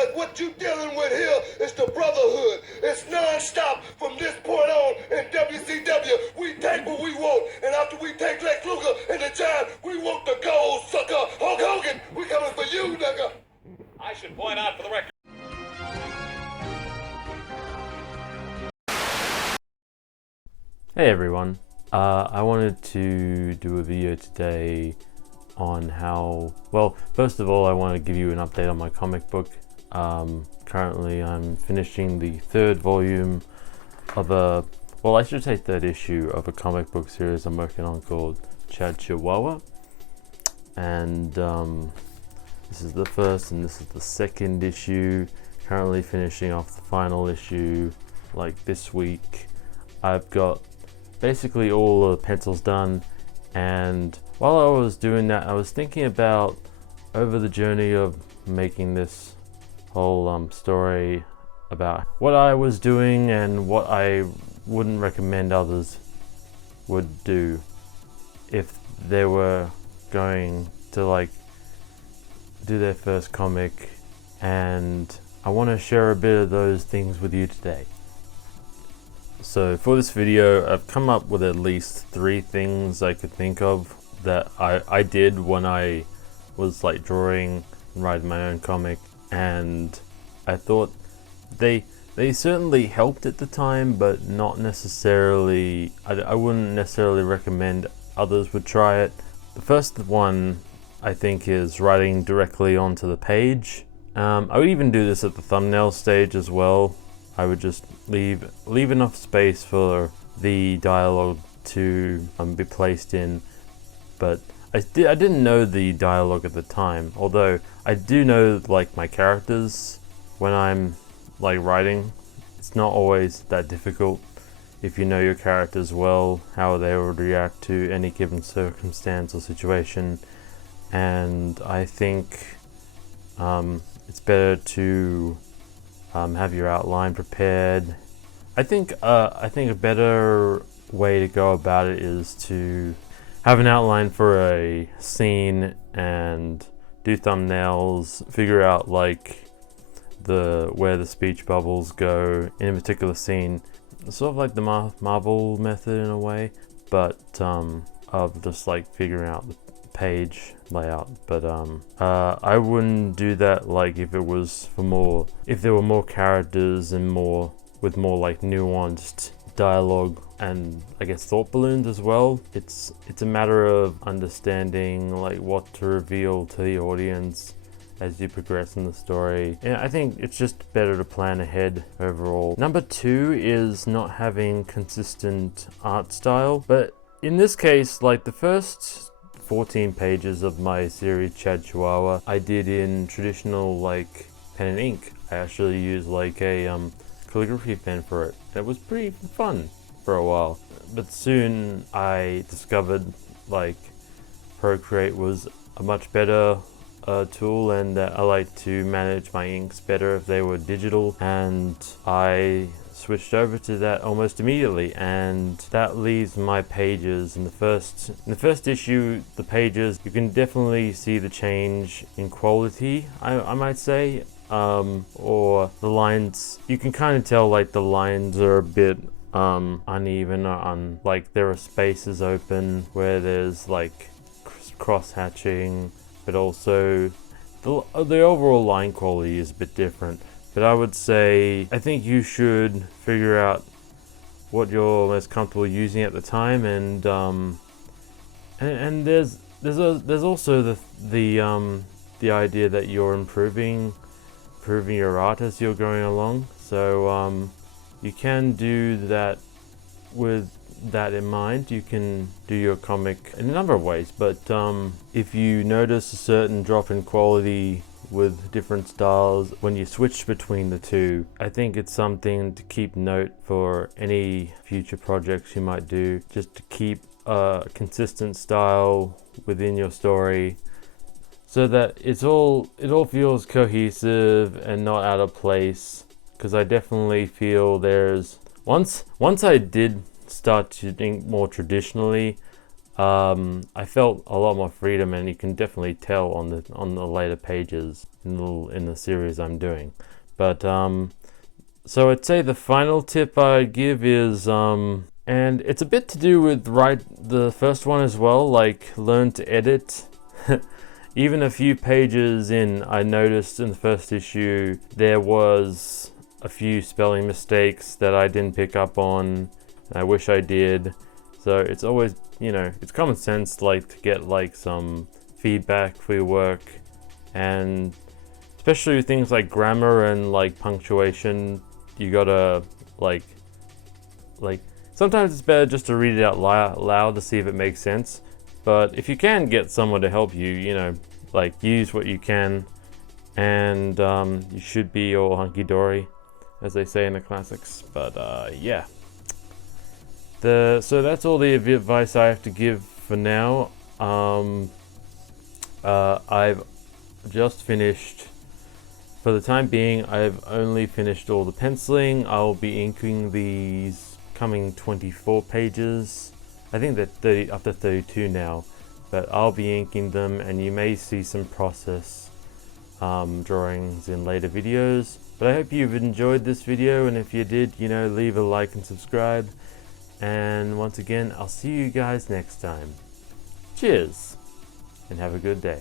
because what you dealing with here is the brotherhood. It's non-stop from this point on in WCW. We take what we want, and after we take Lex Luger and the Giant, we want the gold sucker. Hulk Hogan, we coming for you, nigga. I should point out for the record. Hey everyone, I wanted to do a video today on how, well, first of all I want to give you an update on my comic book. Currently I'm finishing the third volume of I should say third issue of a comic book series I'm working on called Chad Chihuahua. And this is the first and this is the second issue. Currently finishing off the final issue like this week. I've got basically all the pencils done, and while I was doing that I was thinking about over the journey of making this whole story about what I was doing and what I wouldn't recommend others would do if they were going to like do their first comic, and I want to share a bit of those things with you today. So for this video I've come up with at least 3 things I could think of that I did when I was like drawing and writing my own comic, and I thought they certainly helped at the time, but not necessarily, I wouldn't necessarily recommend others would try it. The first one I think is writing directly onto the page. I would even do this at the thumbnail stage as well. I would just leave enough space for the dialogue to be placed in, but I didn't know the dialogue at the time, although I do know like my characters when I'm like writing. It's not always that difficult if you know your characters well, how they would react to any given circumstance or situation, and I think it's better to have your outline prepared. I think a better way to go about it is to have an outline for a scene and do thumbnails, figure out like where the speech bubbles go in a particular scene, sort of like the Marvel method in a way, but of just like figuring out the page layout. But I wouldn't do that like if there were more characters and with more like nuanced dialogue and I guess thought balloons as well. It's a matter of understanding like what to reveal to the audience as you progress in the story. And I think it's just better to plan ahead overall. Number 2 is not having consistent art style, but in this case, like the first 14 pages of my series Chad Chihuahua I did in traditional like pen and ink. I actually used like a calligraphy pen for it. It was pretty fun for a while, but soon I discovered like Procreate was a much better tool, and that I like to manage my inks better if they were digital, and I switched over to that almost immediately, and that leaves my pages in the first issue. The pages, you can definitely see the change in quality, I might say, or the lines, you can kind of tell like the lines are a bit uneven, or like there are spaces open where there's like cross hatching, but also the overall line quality is a bit different. But I would say, I think you should figure out what you're most comfortable using at the time, and there's also the idea that you're improving your art as you're going along. So you can do that with that in mind. You can do your comic in a number of ways, but if you notice a certain drop in quality with different styles when you switch between the two, I think it's something to keep note for any future projects you might do, just to keep a consistent style within your story so that it all feels cohesive and not out of place. Because I definitely feel there's once I did start to think more traditionally, I felt a lot more freedom, and you can definitely tell on the later pages in the series I'm doing. But so I'd say the final tip I'd give is and it's a bit to do with the first one as well, like learn to edit. Even a few pages in, I noticed in the first issue there was a few spelling mistakes that I didn't pick up on. I wish I did. So it's always, it's common sense, like, to get like some feedback for your work, and especially with things like grammar and like punctuation, you gotta like sometimes it's better just to read it out loud to see if it makes sense. But if you can get someone to help you, like, use what you can, and you should be all hunky-dory, as they say in the classics. But yeah. So that's all the advice I have to give for now. I've just finished, for the time being, I've only finished all the penciling. I'll be inking these coming 24 pages. I think they're up to 32 now, but I'll be inking them, and you may see some process drawings in later videos. But I hope you've enjoyed this video, and if you did, leave a like and subscribe. And once again, I'll see you guys next time. Cheers, and have a good day.